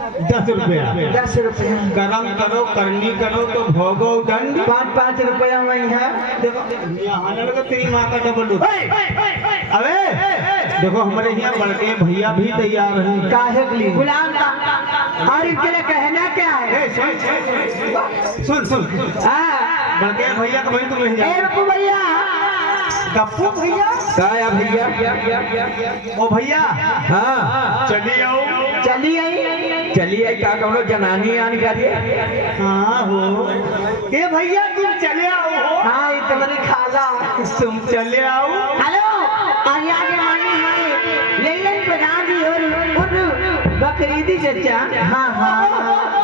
10 रुपया। 10 रुपया। कर्म करो करनी करो तो भोगो दंड। 5-5 रुपया में है। देखो यहाँ लगा तेरी माँ का डबल। अबे देखो हमारे यहाँ बड़के भैया भी तैयार हैं। काहे के लिए? गुलाम का। और इनके लिए कहना क्या है? सुन सुन बड़के भैया का भाई तुम नहीं जाओ। गप्पू भैया। गप्पू भैया क्या भैया? ओ भैया हाँ चलिए आओ। चलिए क्या कहो जनानी आन करिए। हाँ हो ये भैया तुम चले आओ हो। हाँ ये तुम्हारी खाला। तुम चले आओ। हेलो आर्या के मानी हमारे लेलन प्रधान जी और बकरीदी चचा। हाँ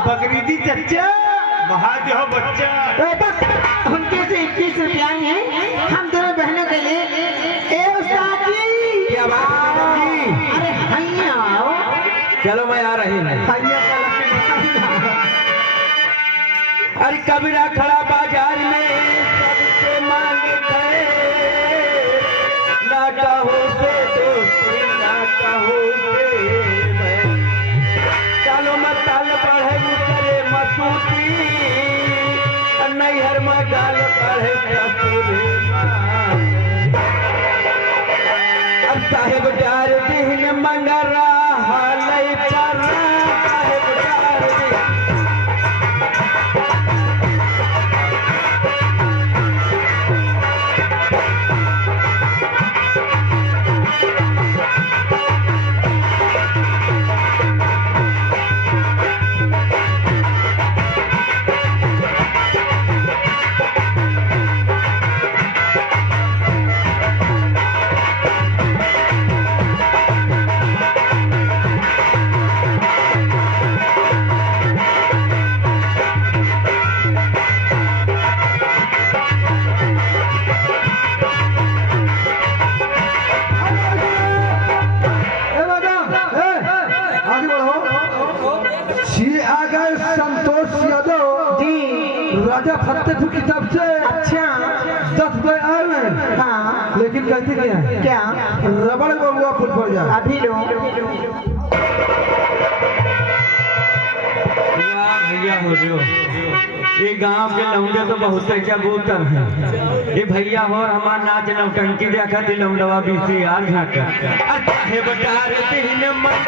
बकरीदी चच्चा बहा दो बच्चा। उनके से 21 रुपया है हम दोनों बहनों के लिए। ए उस्ताद जी क्या बात है? अरे भैया आओ। चलो मैं आ रही हूँ। अरे कबीरा खड़ा बाजार में सबसे मांगते ना कहो से दोस्ती ना कहो से चलो मत ताल बढ़े करे मसूती नैहर में गाल बढ़े अब साहेब डार दिन मंगरा हालय पर साहेब डार दिन राजा फतेहपुर की तरफ से। अच्छा 10 रुपए आए हैं। हाँ लेकिन कहते क्या रबड़ बबुआ फुट पड़ जाए अभी लो। भैया हो जो ये गांव के लौंडे तो बहुत कबूतर है। ये भैया हो हमारा नाच नौटंकी देखा थी लौंडवा बीसी यार झाका। अच्छा है बटार तीन मन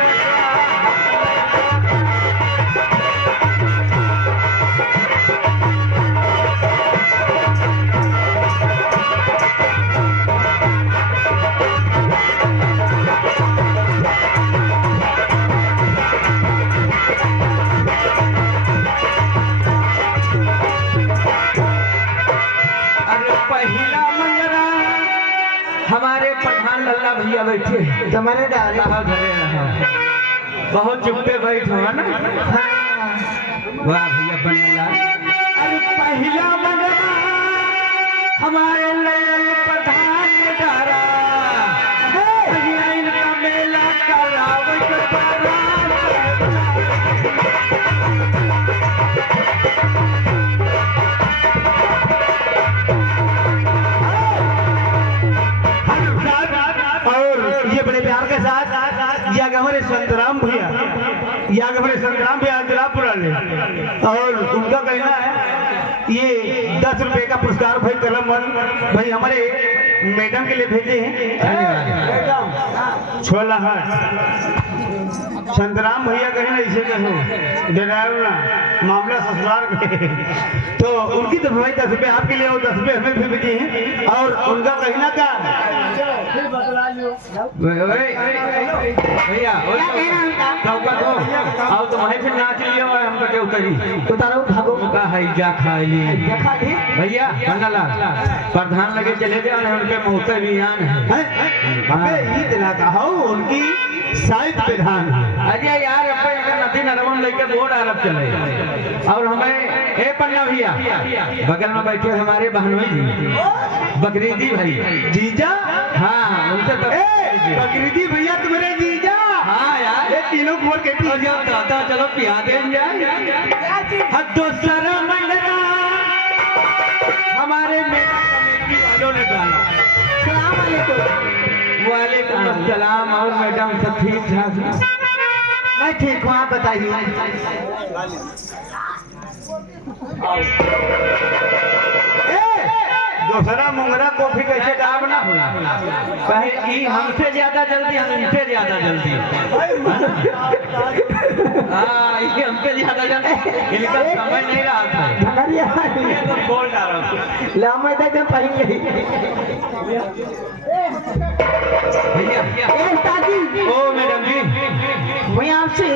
हमारे प्रधान लल्ला भैया बैठे तुम्हारे डाले बहुत चुप्पे बैठो है ना। वाह भैया बनला। अरे पहला मंगरा हमारे लल्ला प्रधान ने डारा इनका मेला करावे के पारा। हमारे संतराम भैया अंतरापुरा ले और उनका कहना है ये 10 रुपए का पुरस्कार भाई कलम भाई हमारे मैडम के लिए भेजे हैं। छोला संतराम भैया कहे ना इसे कहो डराओ ना मामला ससुराल तो उनकी तरफ भाई 10 रुपए आपके लिए और 10 रुपए हमें भी भेजे हैं। और उनका कहना क्या भैया आओ तुम्हारे फिर नाच लियो और हम कटे उतरी उतारो भागो का है जा खा ली भैया मंडला प्रधान लगे चले गए उनके मुहते भी आन है। अबे ये दिला कहा उनकी शायद प्रधान अजय यार अपने नदी नरवन लेके बोर्ड अरब चले और हमें ए पन्ना भैया बगल में बैठे हमारे बहनोई जी बकरीदी भाई जीजा। हाँ उनसे तो बकरीदी भैया तुम्हारे जीजा। हाँ यार ये तीनों बोल के दादा चलो पिया दे दूसरा मंडला हमारे मेला कमेटी वालों ने डाला। वालेकुम अस्सलाम और मैडम सब ठीक ठाक। मैं ठीक हूँ, आप बताइए। दूसरा मुंगरा कॉफी कैसे आप ना होला कहे ई हमसे ज्यादा जल्दी हम इनसे ज्यादा जल्दी हाँ ये हमसे ज्यादा जल्दी इनका समय नहीं रहा था ये तो बोल डाला लामा तो पहले भैया ताजी ओ मैडम जी मैं आपसे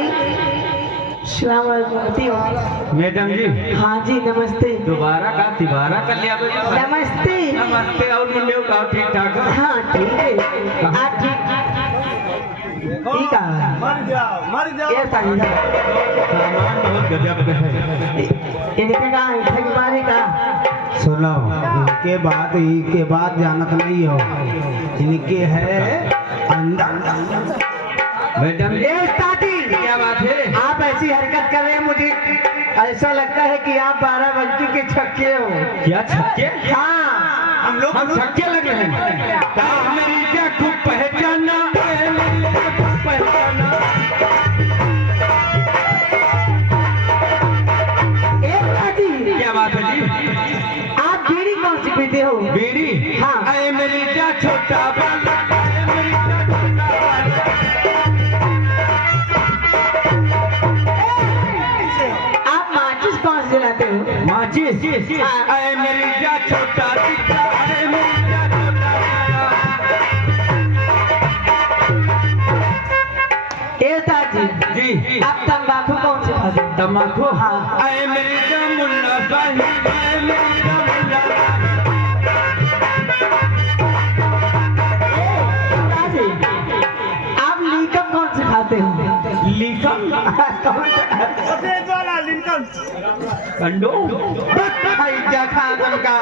सलाम वालेकुम। मैडम जी हाँ जी नमस्ते। दोबारा का तिबारा कर लिया नमस्ते। नमस्ते और मुंडे का ठीक ठाक हाँ ठीक है, आप ठीक ठीक है। मर जाओ ये ताजी सामान बहुत गजब का है इनके का ठग मारे का सुनो, इनके बाद जानत नहीं हो, इनके है अंदर। मैडम जी ए ताजी क्या बात है आप ऐसी हरकत कर रहे हैं, मुझे ऐसा लगता है कि आप 12 बंकी के छक्के हो। क्या छक्के हाँ हम लोग हम छक्के लग रहे हैं कहा मेरी क्या खूब पहचाना पहचाना ए ताजी क्या बात है जी आप बीड़ी कौन सी पीते हो? बीड़ी हाँ। अरे मेरी क्या छोटा बाला अरे मेरी क्या छोटा बाला आप माचिस कौन से जलाते हो? माचिस अरे मेरी क्या छोटा सिक्का अरे मेरी क्या छोटा ए ताजी जी आप तंबाकू कौन से खाते हो? तम्बाकू हाँ। अरे मेरी क्या मुल्ला साहिब अरे मेरी क्या मुल्ला ताजी आप लीकम कौन से खाते हो? लिखम कौन सा? सफेद वाला लिंकन। कंडो भाई क्या खान का।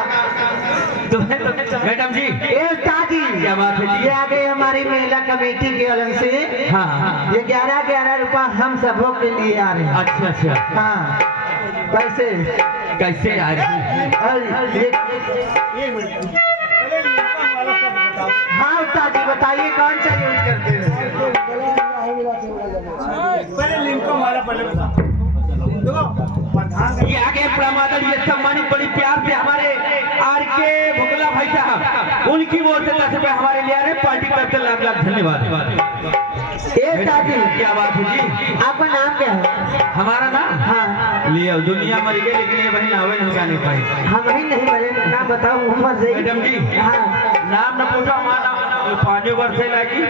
मैडम जी ए ताजी क्या बात है जी? ये आ गई हमारी महिला कमेटी के अलग से। हाँ हाँ ये 11-11 रुपया हम सबों के लिए आ रहे हैं। अच्छा अच्छा हाँ कैसे? कैसे आ रही और ये हाँ ताजी बताइए कौन सा यूज करते हैं? पहले लिंकन वाला पहले बता। देखो प्रधान ये आगे प्रमादर ये सम्मानित बड़ी प्यार से हमारे आर के भुगला भाई साहब उनकी ओर से 10 रुपए हमारे लिए आ रहे पार्टी करते लाख लाख धन्यवाद। ए ताजी क्या बात है जी आपका नाम क्या है? हमारा नाम हाँ लिया दुनिया मर गई लेकिन ये बहन आवे नहीं जाने पाई हम ही नहीं मरे, नाम बताओ मोहम्मद जई। मैडम जी हाँ नाम न पूछो हमारा पानी बरसे लगी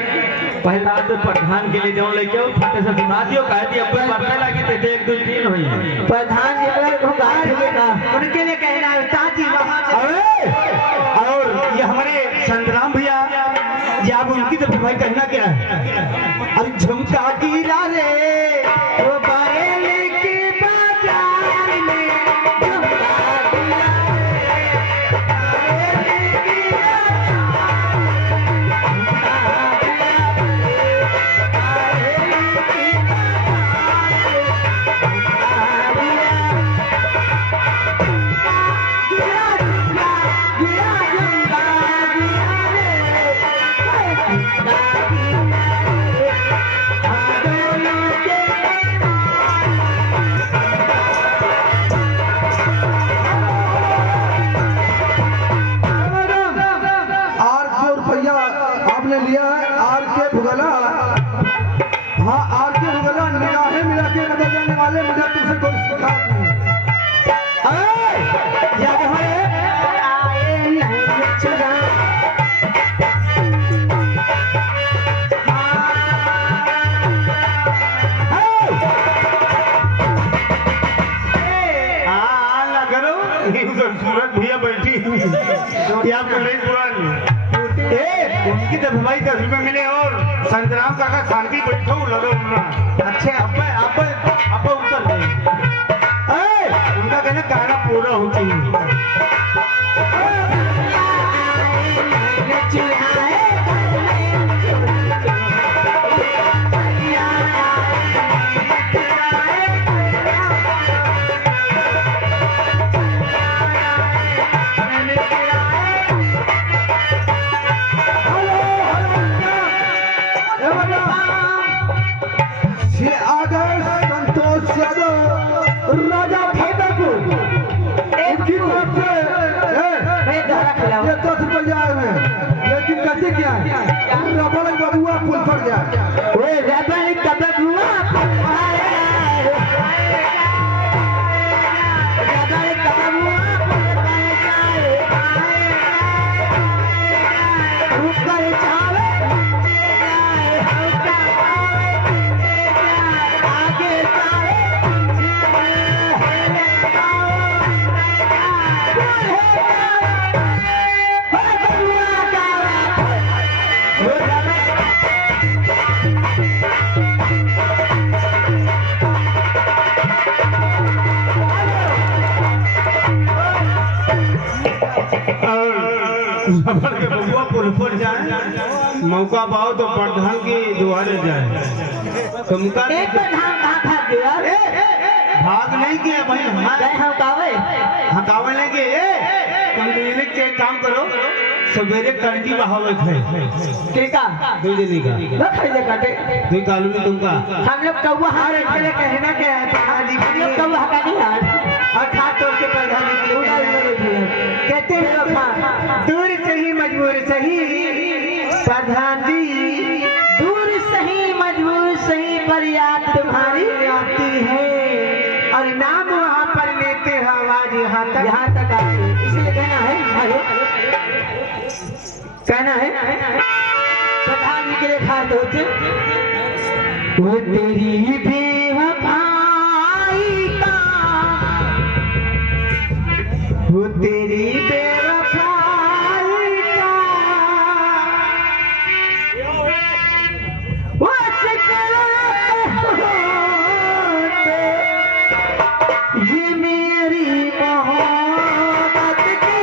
पहला तो प्रधान के लिए जो लेके आओ फटे से सुना दियो कह दियो अब बरसे लगी तो 1 2 3 हुई प्रधान जी को बाहर हुएगा उनके लिए कहना है ताजी वहाँ और ये हमारे संतराम भैया, ये आप उनकी तो भाई कहना क्या है? अरे झुमका गिरा रे वो बरेली के बाजार में झुमका गिरा रे, बरेली की आपने लिया है आर के भुगला। हाँ आर के भुगला निगाहें मिला के बदल जाने वाले मुझे तुझसे कोई शिकायत नहीं। याद है आए नहीं चुरा सूरज भैया बैठी ये आपको नहीं पुरानी उनकी तो भाई 10 रुपए मिले और संतराम काका शांति बैठो लगे उनना। अच्छा अब उतर गए उनका कहना गाना पूरा हो चाहिए। ये आर सफर के बबुआ पुल पर जाए, मौका पाओ तो प्रधान की दुआरे जाए। तुमका एक प्रधान कहाँ भाग गया? भाग नहीं किया भाई, गए हम कावे हकावे नहीं किए। तुम दिल्ली के काम करो, सवेरे कंटी बहावे थे टीका 2 दिन का न खाइले काटे 2 कालू में तुमका हम लोग कौवा हार के लिए कहना क्या है प्रधान जी हम लोग कौवा हका नहीं हार और खास तौर से प्रधान जी के लिए कहते हैं लोग हाँ, दूर सही मजबूर सही प्रधान जी, दूर सही मजबूर सही पर याद तुम्हारी आती है और नाम वहाँ पर लेते हैं आवाज यहाँ तक आती है। इसलिए कहना है हेलो कहना है प्रधान जी के लिए खास तौर से वो तेरी बेवफाई का, वो तेरी बेवफाई का वो ये मेरी मोहब्बत की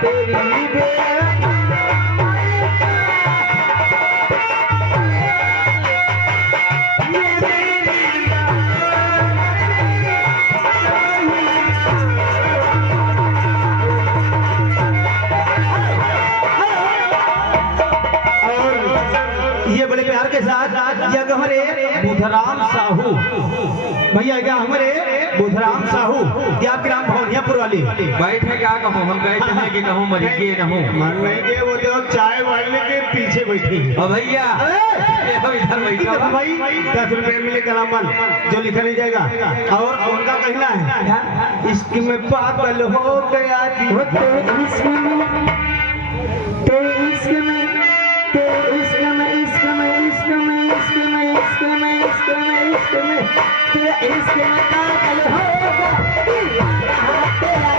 तेरी ये बड़े प्यार के साथ जग हमारे बुधराम साहू भैया, क्या हमारे बुधराम साहू क्या आपके नाम भौनियापुर वाली बैठे क्या कहूँ, हम कहते हैं कि कहूँ मरी के रहूँ। मन नहीं के वो तो चाय वाले के पीछे बैठी है। और भैया देखो इधर बैठो भाई 10 रुपए मिले कलामन जो लिखा नहीं जाएगा। और उनका कहना है इश्क में पागल हो गया थी, वो तेरे इश्क में तेरे इश्क में तेरे इश्क में इश्क में इश्क में इश्क में इश्क में इश्क में इश्क में तेरे इश्क में पागल होगा तेरा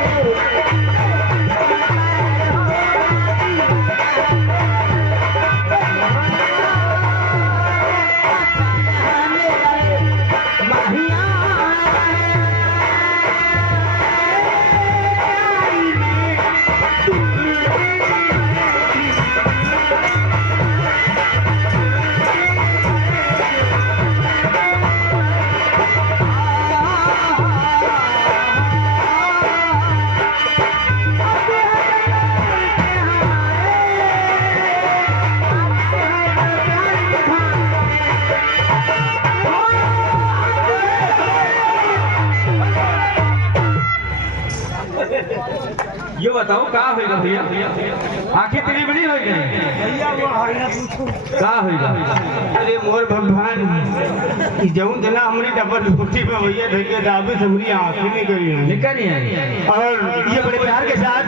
ये बताओ का होगा भैया, आंखें तेरी बड़ी हो गई का होगा? अरे मोर भगवान जऊं देना हमने डबल रोटी में भैया धैर्य दाबे से हमरी आंखें नहीं करी है। निकल नहीं आई। और ये बड़े प्यार के साथ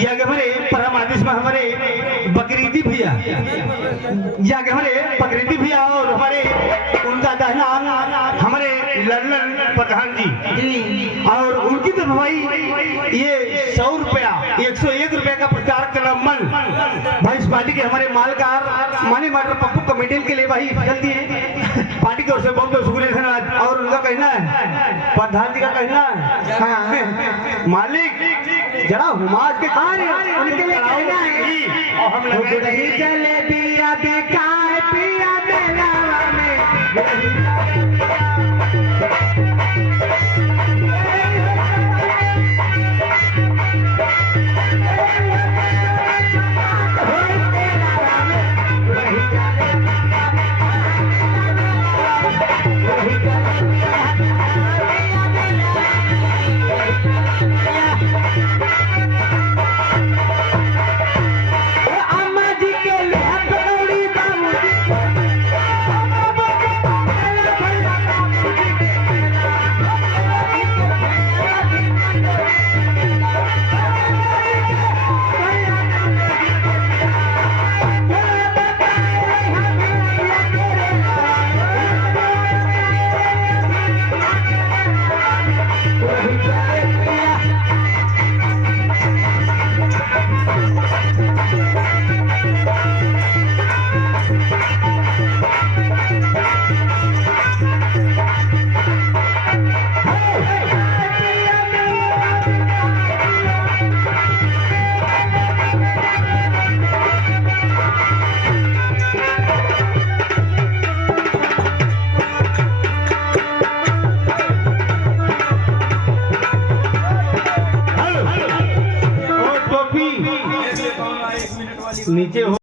ये आगे हमारे परम आदेश में हमारे बकरीदी भैया, ये आगे हमारे बकरीदी भैया और हमारे उनका दाहिना हमारे लल्लन प्रधान जी और उनकी तो भाई ये 100 रुपया 101 रुपया का प्रचार कलमन भाई इस पार्टी के हमारे मालकार मानी माटर पप्पू कमेटी के लिए भाई चल दिए पार्टी की ओर से बहुत बहुत शुक्रिया धन्यवाद। और उनका कहना है प्रधान जी का कहना है मालिक जरा हुमाद के उनके लिए कहना है और हम लगे नहीं चले पिया बेकार पिया बेलावा में अम्मा जी के लिए पकौड़ी बाबू नीचे हो